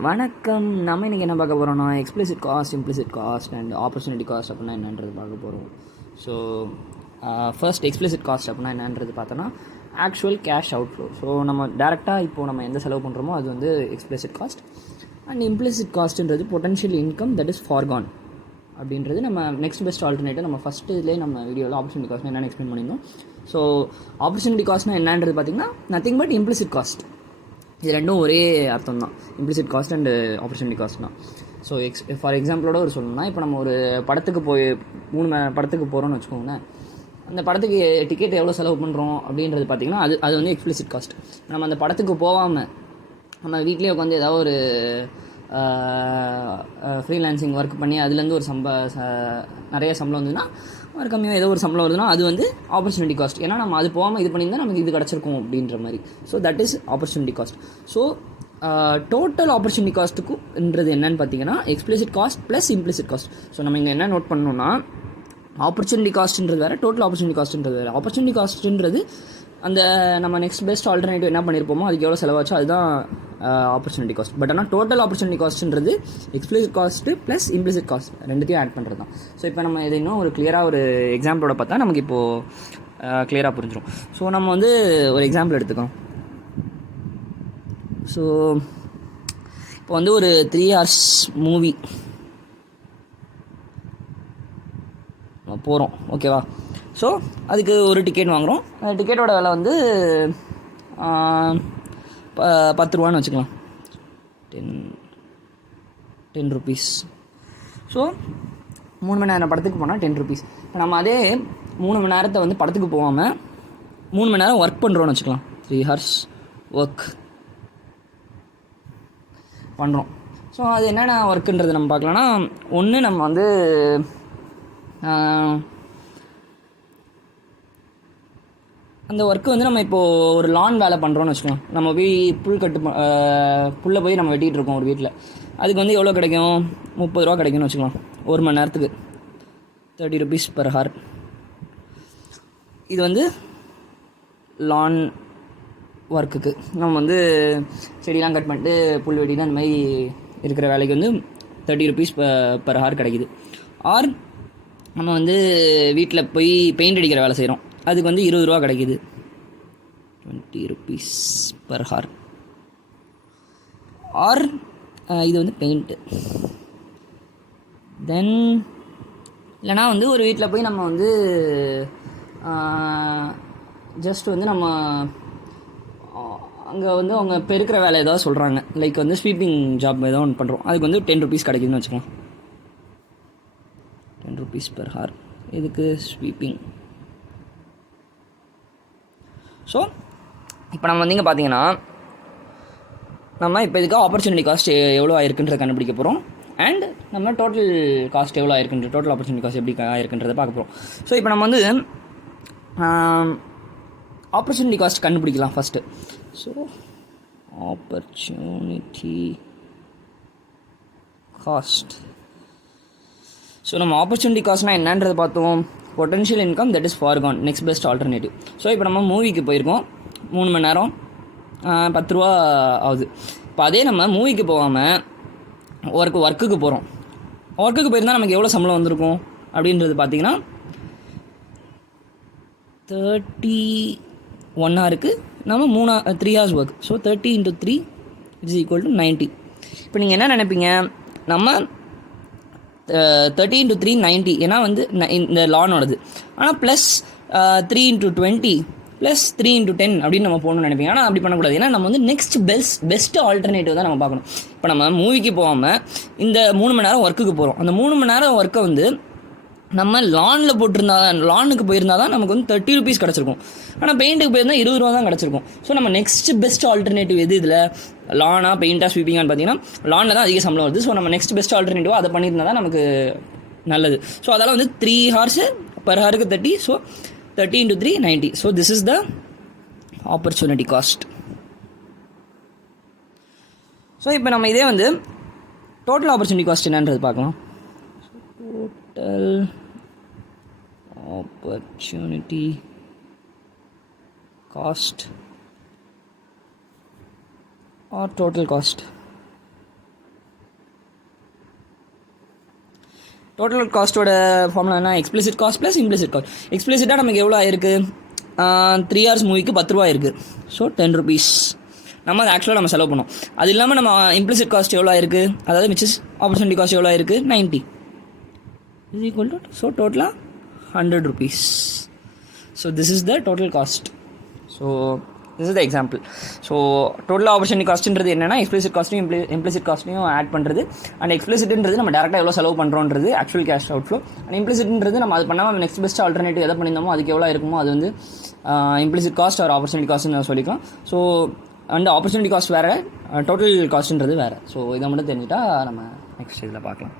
வணக்கம். நம்ம இன்றைக்கி என்ன பார்க்க போகிறோம்னா explicit cost, implicit cost and opportunity cost அப்படின்னா என்னன்றது பார்க்க போகிறோம். ஸோ ஃபர்ஸ்ட் எக்ஸ்பிளிசிட் காஸ்ட் அப்படின்னா என்னன்றது பார்த்தோன்னா ஆக்சுவல் கேஷ் அவுட்ஃப்ளோ. ஸோ நம்ம டேரெக்டாக இப்போது நம்ம எந்த செலவு பண்ணுறோமோ அது வந்து எக்ஸ்பிளிசிட் காஸ்ட். அண்ட் இம்ப்ளிசிட் காஸ்ட்ன்றது potential income that is foregone அப்படின்றது. நம்ம நெக்ஸ்ட் பெஸ்ட் ஆல்டர்னேட்டிவ் நம்ம ஃபஸ்ட்டு இதுலேயே நம்ம வீடியோவில் ஆப்பர்ச்சுனிட்டி காஸ்ட்னா என்னென்னு எக்ஸ்பிளைன் பண்ணியிருந்தோம். ஸோ ஆப்பர்ச்சுனிட்டி காஸ்ட்னா என்னன்றது பார்த்திங்கன்னா நத்திங் பட் இம்ப்ளிசிட் காஸ்ட். இது ரெண்டும் ஒரே அர்த்தம் தான், implicit cost and opportunity cost தான். ஸோ ஃபார் எக்ஸாம்பிளோட ஒரு சொல்லணும்னா, இப்போ நம்ம ஒரு படத்துக்கு போய் 3 படத்துக்கு போகிறோம்னு வச்சுக்கோங்களேன். அந்த படத்துக்கு டிக்கெட் எவ்வளோ செலவு பண்ணுறோம் அப்படின்றது பார்த்திங்கன்னா அது வந்து எக்ஸ்பிளிசிட் காஸ்ட். நம்ம அந்த படத்துக்கு போகாமல் நம்ம வீட்லேயே உட்காந்து ஏதாவது ஒரு ஃப்ரீலான்சிங் ஒர்க் பண்ணி அதுலேருந்து ஒரு நிறைய சம்பளம் வந்ததுன்னா, ஒரு கம்மியாக ஏதோ ஒரு சம்பளம் வருதுன்னா அது வந்து ஆப்பர்ச்சுனிட்டி காஸ்ட். ஏன்னா நம்ம அது போகாமல் இது பண்ணியிருந்தால் நமக்கு இது கிடச்சிருக்கும் அப்படின்ற மாதிரி. So that is opportunity cost. So total opportunity காஸ்ட்டுக்குன்றது என்னன்னு பார்த்தீங்கன்னா explicit cost plus implicit cost. So நம்ம இங்கே என்ன நோட் பண்ணணும்னா, ஆப்பர்ச்சுனிட்டி காஸ்ட்ன்றது வேறு, டோட்டல் ஆப்பர்ச்சுனிட்டி காஸ்ட்ன்றது வேறு. ஆப்பர்ச்சுனிட்டி காஸ்ட்ன்றது அந்த நம்ம நெக்ஸ்ட் பெஸ்ட் ஆல்டர்னேட்டிவ் என்ன பண்ணியிருப்போமோ அதுக்கு எவ்வளோ செலவாச்சோ அதுதான் ஆப்பர்ச்சுனிட்டி காஸ்ட். பட் ஆனால் டோட்டல் ஆப்பர்ச்சுனிட்டி காஸ்ட்ன்றது explicit cost plus implicit cost ரெண்டுத்தையும் ஆட் பண்ணுறது தான். ஸோ இப்போ நம்ம இதை இன்னும் ஒரு கிளியராக ஒரு எக்ஸாம்பிளோட பார்த்தா நமக்கு இப்போது கிளியராக புரிஞ்சிடும். ஸோ நம்ம வந்து ஒரு எக்ஸாம்பிள் எடுத்துக்கிறோம். ஸோ இப்போ வந்து ஒரு 3 hours மூவி போகிறோம், ஓகேவா? ஸோ அதுக்கு ஒரு டிக்கெட் வாங்குகிறோம். அந்த டிக்கெட்டோட விலை வந்து 10 ரூபான்னு வச்சுக்கலாம், 10 rupees. ஸோ 3 மணி நேரம் படத்துக்கு போனால் 10 rupees. இப்போ நம்ம அதே 3 மணி நேரத்தை வந்து படத்துக்கு போகாமல் 3 மணி நேரம் ஒர்க் பண்ணுறோன்னு வச்சுக்கலாம். 3 hours ஒர்க் பண்ணுறோம். ஸோ அது என்னென்ன ஒர்க்குன்றது நம்ம பார்க்கலான்னா, ஒன்று நம்ம வந்து அந்த ஒர்க்கு வந்து நம்ம இப்போது ஒரு லான் வேலை பண்ணுறோன்னு வச்சுக்கலாம். நம்ம போய் புல்லை போய் நம்ம வெட்டிகிட்டு இருக்கோம் ஒரு வீட்டில். அதுக்கு வந்து எவ்வளோ கிடைக்கும்? 30 ரூபா கிடைக்கும்னு வச்சுக்கலாம். 1 மணி நேரத்துக்கு 30 rupees per hour. இது வந்து லான் ஒர்க்குக்கு. நம்ம வந்து செடியெலாம் கட் பண்ணிட்டு புல் வெட்டிட்டு அந்த மாதிரி இருக்கிற வேலைக்கு வந்து 30 rupees per hour கிடைக்குது. ஆர் நம்ம வந்து வீட்டில் போய் பெயிண்ட் அடிக்கிற வேலை செய்கிறோம், அதுக்கு வந்து 20 ரூபா கிடைக்கிது, 20 rupees per hour. ஆர் இது வந்து பெயிண்ட்டு. தென் இல்லைனா வந்து ஒரு வீட்டில் போய் நம்ம வந்து ஜஸ்ட் வந்து நம்ம அங்கே வந்து அவங்க பெருக்கிற வேலை ஏதாவது சொல்கிறாங்க, லைக் வந்து ஸ்வீப்பிங் ஜாப் ஏதோ ஒன்று பண்ணுறோம், அதுக்கு வந்து 10 rupees கிடைக்குதுன்னு வச்சுக்கலாம். 10 rupees per hour இதுக்கு ஸ்வீப்பிங். ஸோ இப்போ நம்ம வந்து இங்கே பார்த்தீங்கன்னா நம்ம இப்போ இதுக்கு ஆப்பர்ச்சுனிட்டி காஸ்ட் எவ்வளோ ஆயிருக்குன்றதை கண்டுபிடிக்க போகிறோம். அண்ட் நம்ம டோட்டல் காஸ்ட் எவ்வளோ ஆயிருக்குன்ற டோட்டல் ஆப்பர்ச்சுனிட்டி காஸ்ட் எப்படி ஆயிருக்குன்றதை பார்க்க போகிறோம். ஸோ இப்போ நம்ம வந்து ஆப்பர்ச்சுனிட்டி காஸ்ட் கண்டுபிடிக்கலாம் first. So opportunity cost. So நம்ம ஆப்பர்ச்சுனிட்டி காஸ்ட்னால் என்னன்றது பார்த்தோம். Potential income that is foregone, next best alternative. So இப்போ நம்ம மூவிக்கு போயிருக்கோம், 3 மணி நேரம் 10 ரூபா ஆகுது. இப்போ அதே நம்ம மூவிக்கு போகாமல் ஒர்க்குக்கு போகிறோம். ஒர்க்குக்கு போயிருந்தால் நமக்கு எவ்வளோ சம்பளம் வந்திருக்கும் அப்படின்றது பார்த்திங்கன்னா 31 hours நம்ம 3 hours ஒர்க். So 30 into 3 = 90. இப்போ நீங்கள் என்ன நினைப்பீங்க, நம்ம 30 into 3 90, ஏன்னா வந்து இந்த லானோடது. ஆனால் ப்ளஸ் 3 into 20 ப்ளஸ் 3 into 10 அப்படின்னு நம்ம போகணும்னு நினைப்பீங்க. ஆனால் அப்படி பண்ணக்கூடாது. ஏன்னா நம்ம வந்து நெக்ஸ்ட் பெஸ்ட் ஆல்டர்னேட்டிவ் தான் நம்ம பார்க்கணும். இப்போ நம்ம மூவிக்கு போகாமல் இந்த 3 மணி நேரம் ஒர்க்குக்கு போகிறோம். அந்த 3 மணி நேரம் ஒர்க்கை வந்து நம்ம லானில் லானுக்கு போயிருந்தால் தான் நமக்கு வந்து 30 rupees கிடச்சிருக்கும். ஆனால் பெயிண்ட்டுக்கு போயிருந்தால் 20 ரூபா தான் கிடச்சிருக்கும். ஸோ நம்ம நெக்ஸ்ட் பெஸ்ட் ஆல்டர்னேட்டிவ் எது இதில், லானா பெயிண்டாக ஸ்வீப்பிங்கான்னு பார்த்தீங்கன்னா லானில் தான் அதிக சம்பளம் வருது. ஸோ நம்ம நெக்ஸ்ட் பெஸ்ட் ஆல்டர்னேட்டிவ் அதை பண்ணியிருந்தால் தான் நமக்கு நல்லது. ஸோ அதெல்லாம் வந்து 3 hours per hour 30. So 30 into 3 90. So this is the opportunity cost. So இப்போ நம்ம இதே வந்து டோட்டல் ஆப்பர்ச்சுனிட்டி காஸ்ட் என்னன்றது பார்க்கலாம். Total opportunity cost or total cost. Total காஸ்ட்டோட ஃபார்முலா என்ன, explicit cost plus implicit cost. எக்ஸ்பிளிசிட்டாக நமக்கு எவ்வளோ ஆயிருக்கு, 3 hours மூவிக்கு 10 ரூபா இருக்குது. ஸோ 10 rupees நம்ம அது ஆக்சுவலாக நம்ம செலவு பண்ணோம். அது இல்லாமல் நம்ம இம்ப்ளிசிட் காஸ்ட் எவ்வளோ இருக்குது, அதாவது விச் இஸ் ஆப்பர்ச்சுனிட்டி காஸ்ட் எவ்வளோ இருக்குது, 90 இஸ் ஈக்குவல் டு, ஸோ டோட்டலாக 100 rupees. So this is the total cost. So this is the example. So total opportunity காஸ்ட்ன்றது என்னென்னா எக்ஸ்பிளிசிட் காஸ்ட்டையும் இம்ப்ளிசிட் காஸ்ட்டையும் ஆட் பண்ணுறது. அண்ட் எக்ஸ்பிளிசிட்ன்றது நம்ம டேரெக்டாக எவ்வளோ செலவு பண்ணுறோன்றது ஆக்சுவல் கேஷ் அவுட்ஃப்ளோ. அண்ட் இம்ப்ளிசிட்ன்றது நம்ம அது பண்ணாமல் நெக்ஸ்ட் பெஸ்ட் ஆல்டர்னேட்டிவ் எதை பண்ணியிருந்தோமோ அதுக்கு எவ்வளோ இருக்குமோ அது வந்து இம்ப்ளிசிட் காஸ்ட் ஆர் ஆப்பர்ச்சுனிட்டி காஸ்ட்னு சொல்லிக்கலாம். ஸோ அண்ட் ஆப்பர்ச்சுனிட்டி காஸ்ட் வேறு, டோட்டல் காஸ்ட்ன்றது வேறு. ஸோ இதை மட்டும் தெரிஞ்சுட்டா நம்ம நெக்ஸ்ட் இதில் பார்க்கலாம்.